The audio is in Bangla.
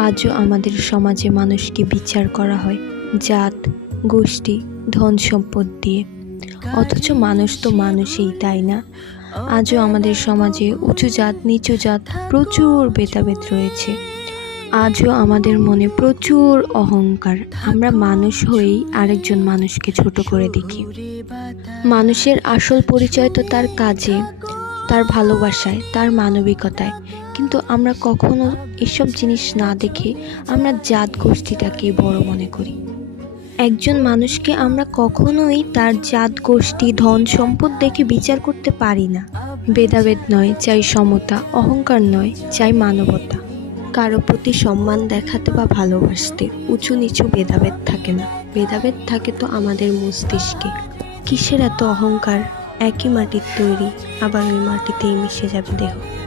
আজও আমাদের সমাজে মানুষকে বিচার করা হয় জাত, গোষ্ঠী, ধন সম্পদ দিয়ে। অথচ মানুষ তো মানুষই, তাই না? আজও আমাদের সমাজে উঁচু জাত নিচু জাত প্রচুর ভেদাভেদ রয়েছে। আজও আমাদের মনে প্রচুর অহংকার। আমরা মানুষ হয়েই আরেকজন মানুষকে ছোট করে দেখি। মানুষের আসল পরিচয় তো তার কাজে, তার ভালোবাসায়, তার মানবিকতায়। কিন্তু আমরা কখনো এসব জিনিস না দেখে আমরা জাত গোষ্ঠীটাকে বড় মনে করি। একজন মানুষকে আমরা কখনোই তার জাত গোষ্ঠী ধন সম্পদ দেখে বিচার করতে পারি না। ভেদাভেদ নয়, চাই সমতা। অহংকার নয়, চাই মানবতা। কারো প্রতি সম্মান দেখাতে বা ভালোবাসতে উঁচু নিচু ভেদাভেদ থাকে না। ভেদাভেদ থাকে তো আমাদের মস্তিষ্কে। কিসের এত অহংকার? একই মাটির তৈরি, আবার ওই মাটিতেই মিশে যাবে দেহ।